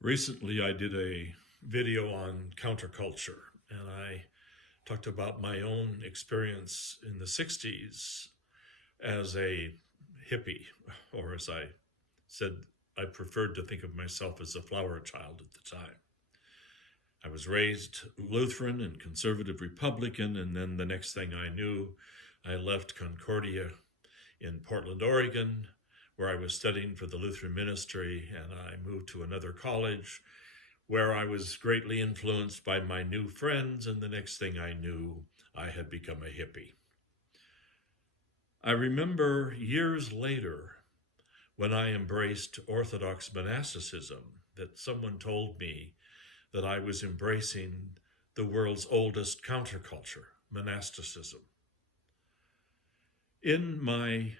Recently, I did a video on counterculture, and I talked about my own experience in the 60s as a hippie, or as I said, I preferred to think of myself as a flower child at the time. I was raised Lutheran and conservative Republican, and then the next thing I knew, I left Concordia in Portland, Oregon, where I was studying for the Lutheran ministry, and I moved to another college where I was greatly influenced by my new friends, and the next thing I knew, I had become a hippie. I remember years later when I embraced Orthodox monasticism that someone told me that I was embracing the world's oldest counterculture, monasticism. In my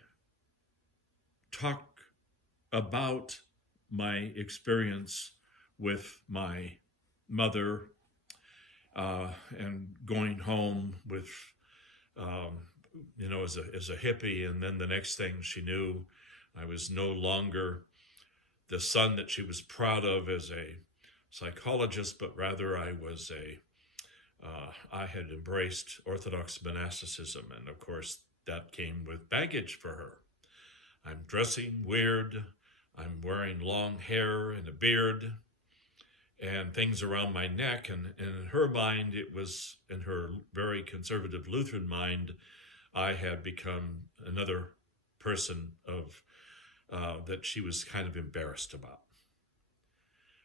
talk about my experience with my mother and going home with, as a hippie, and then the next thing she knew, I was no longer the son that she was proud of as a psychologist, but rather I had embraced Orthodox monasticism, and of course that came with baggage for her. I'm dressing weird, I'm wearing long hair and a beard, and things around my neck, and in her mind, it was, in her very conservative Lutheran mind, I had become another person of that she was kind of embarrassed about.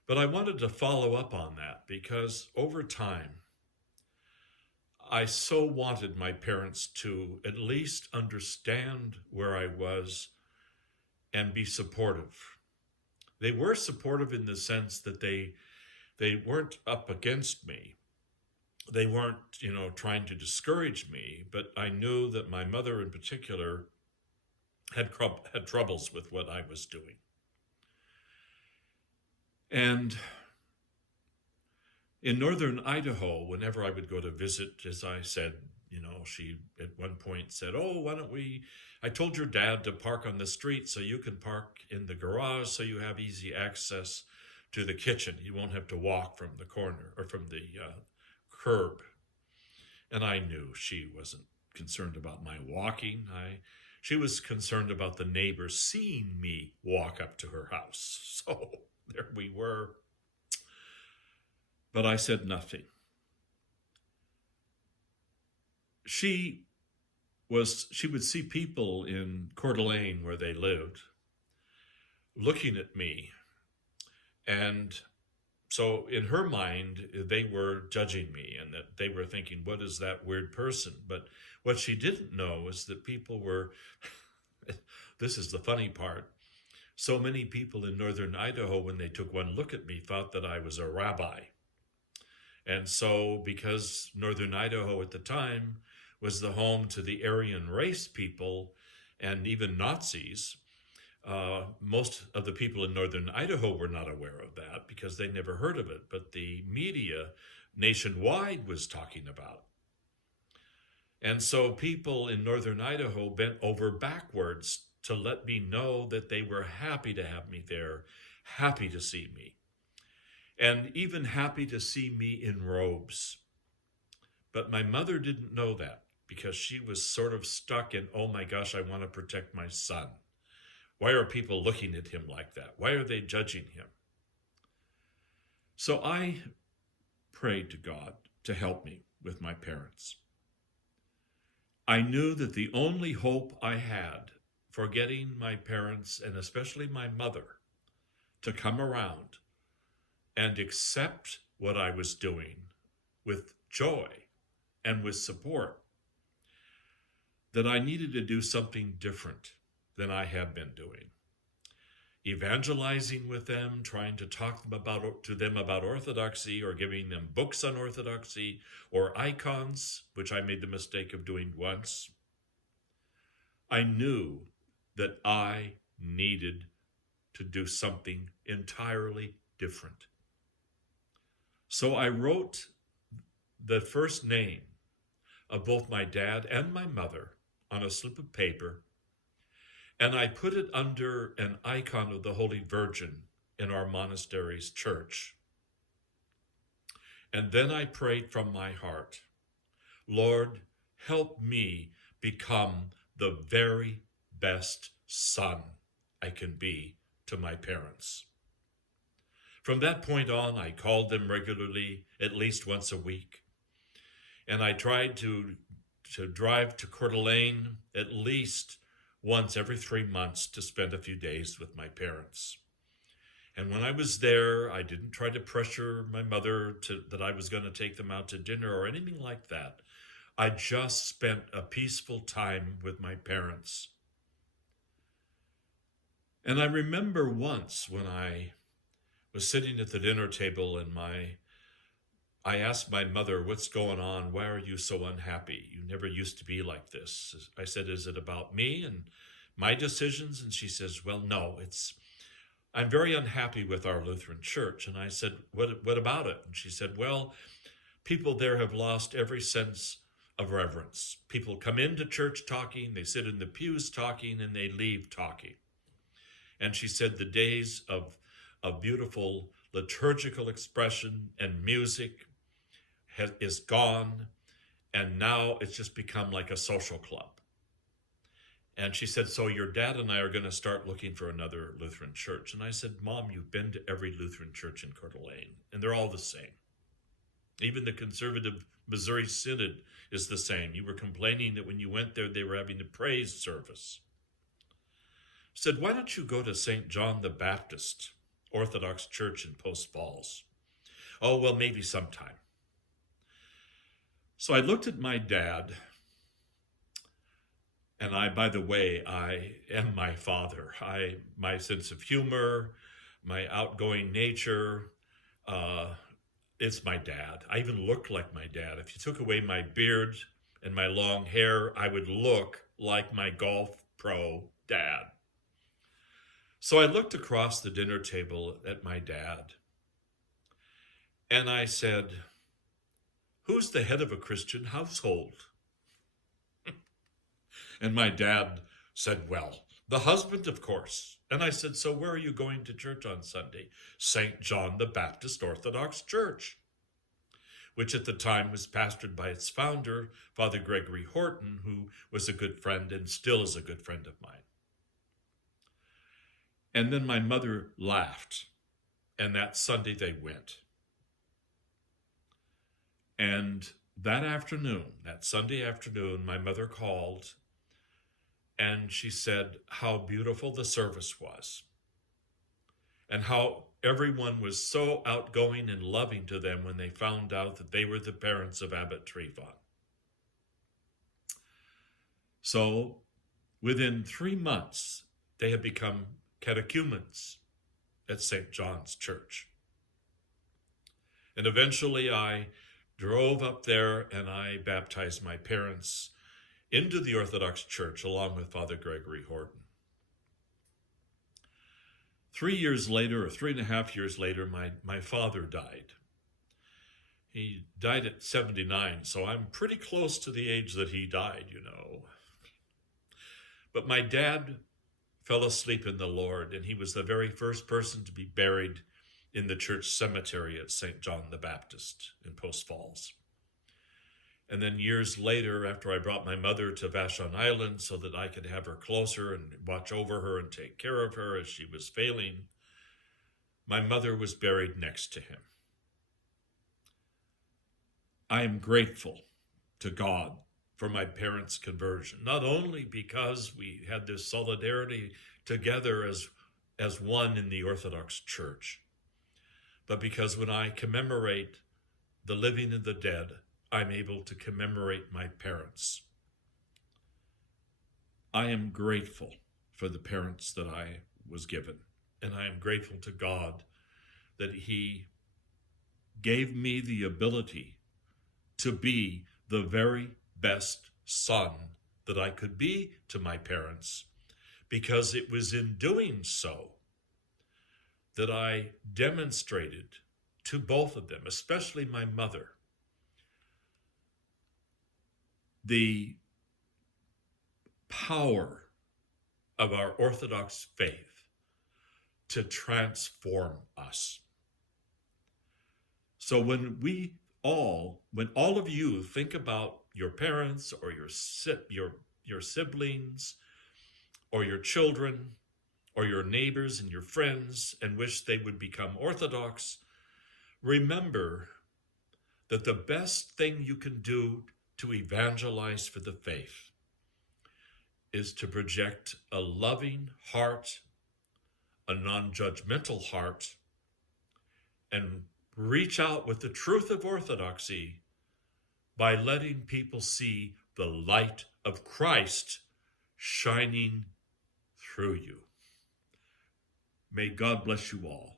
But I wanted to follow up on that because over time, I so wanted my parents to at least understand where I was and be supportive. They were supportive in the sense that they weren't up against me. They weren't, trying to discourage me, but I knew that my mother in particular had troubles with what I was doing. And in northern Idaho, whenever I would go to visit, as I said, she at one point said, "Oh, why don't I told your dad to park on the street so you can park in the garage so you have easy access to the kitchen. You won't have to walk from the corner or from the curb." And I knew she wasn't concerned about my walking. She was concerned about the neighbors seeing me walk up to her house. So there we were. But I said nothing. She would see people in Coeur d'Alene where they lived looking at me. And so in her mind, they were judging me and that they were thinking, what is that weird person? But what she didn't know is that people were, this is the funny part, so many people in northern Idaho, when they took one look at me, thought that I was a rabbi. And so because northern Idaho at the time was the home to the Aryan race people and even Nazis, most of the people in northern Idaho were not aware of that because they never heard of it, but the media nationwide was talking about. And so people in northern Idaho bent over backwards to let me know that they were happy to have me there, happy to see me, and even happy to see me in robes. But my mother didn't know that because she was sort of stuck in, oh my gosh, I want to protect my son. Why are people looking at him like that? Why are they judging him? So I prayed to God to help me with my parents. I knew that the only hope I had for getting my parents, and especially my mother, to come around and accept what I was doing with joy and with support, that I needed to do something different than I had been doing. Evangelizing with them, trying to talk to them about Orthodoxy, or giving them books on Orthodoxy or icons, which I made the mistake of doing once. I knew that I needed to do something entirely different. So I wrote the first name of both my dad and my mother on a slip of paper, and I put it under an icon of the Holy Virgin in our monastery's church. And then I prayed from my heart, Lord, help me become the very best son I can be to my parents. From that point on, I called them regularly, at least once a week. And I tried to drive to Coeur d'Alene at least once every 3 months to spend a few days with my parents. And when I was there, I didn't try to pressure my mother that I was going to take them out to dinner or anything like that. I just spent a peaceful time with my parents. And I remember once when I was sitting at the dinner table and I asked my mother, what's going on? Why are you so unhappy? You never used to be like this. I said, is it about me and my decisions? And she says, well, no, I'm very unhappy with our Lutheran church. And I said, what about it? And she said, well, people there have lost every sense of reverence. People come into church talking, they sit in the pews talking, and they leave talking. And she said the days of beautiful liturgical expression and music is gone, and now it's just become like a social club. And she said, so your dad and I are going to start looking for another Lutheran church. And I said, Mom, you've been to every Lutheran church in Coeur d'Alene, and they're all the same. Even the conservative Missouri Synod is the same. You were complaining that when you went there, they were having a praise service. I said, why don't you go to St. John the Baptist Orthodox Church in Post Falls? Oh, well, maybe sometime. So I looked at my dad, and by the way, I am my father. My sense of humor, my outgoing nature, it's my dad. I even looked like my dad. If you took away my beard and my long hair, I would look like my golf pro dad. So I looked across the dinner table at my dad, and I said, who's the head of a Christian household? And my dad said, well, the husband, of course. And I said, so where are you going to church on Sunday? St. John the Baptist Orthodox Church, which at the time was pastored by its founder, Father Gregory Horton, who was a good friend and still is a good friend of mine. And then my mother laughed, and that Sunday they went. And that Sunday afternoon, my mother called, and she said how beautiful the service was, and how everyone was so outgoing and loving to them when they found out that they were the parents of Abbot Trifon. So within 3 months, they had become catechumens at St. John's Church. And eventually I drove up there and I baptized my parents into the Orthodox Church along with Father Gregory Horton. 3 years later, or 3.5 years later, my father died. He died at 79, so I'm pretty close to the age that he died, you know. But my dad fell asleep in the Lord, and he was the very first person to be buried in the church cemetery at St. John the Baptist in Post Falls. And then years later, after I brought my mother to Vashon Island so that I could have her closer and watch over her and take care of her as she was failing, my mother was buried next to him. I am grateful to God for my parents' conversion, not only because we had this solidarity together as one in the Orthodox Church, but because when I commemorate the living and the dead, I'm able to commemorate my parents. I am grateful for the parents that I was given, and I am grateful to God that He gave me the ability to be the very best son that I could be to my parents, because it was in doing so that I demonstrated to both of them, especially my mother, the power of our Orthodox faith to transform us. So when all of you think about your parents or your siblings or your children or your neighbors and your friends and wish they would become Orthodox, remember that the best thing you can do to evangelize for the faith is to project a loving heart, a non-judgmental heart, and reach out with the truth of Orthodoxy by letting people see the light of Christ shining through you. May God bless you all.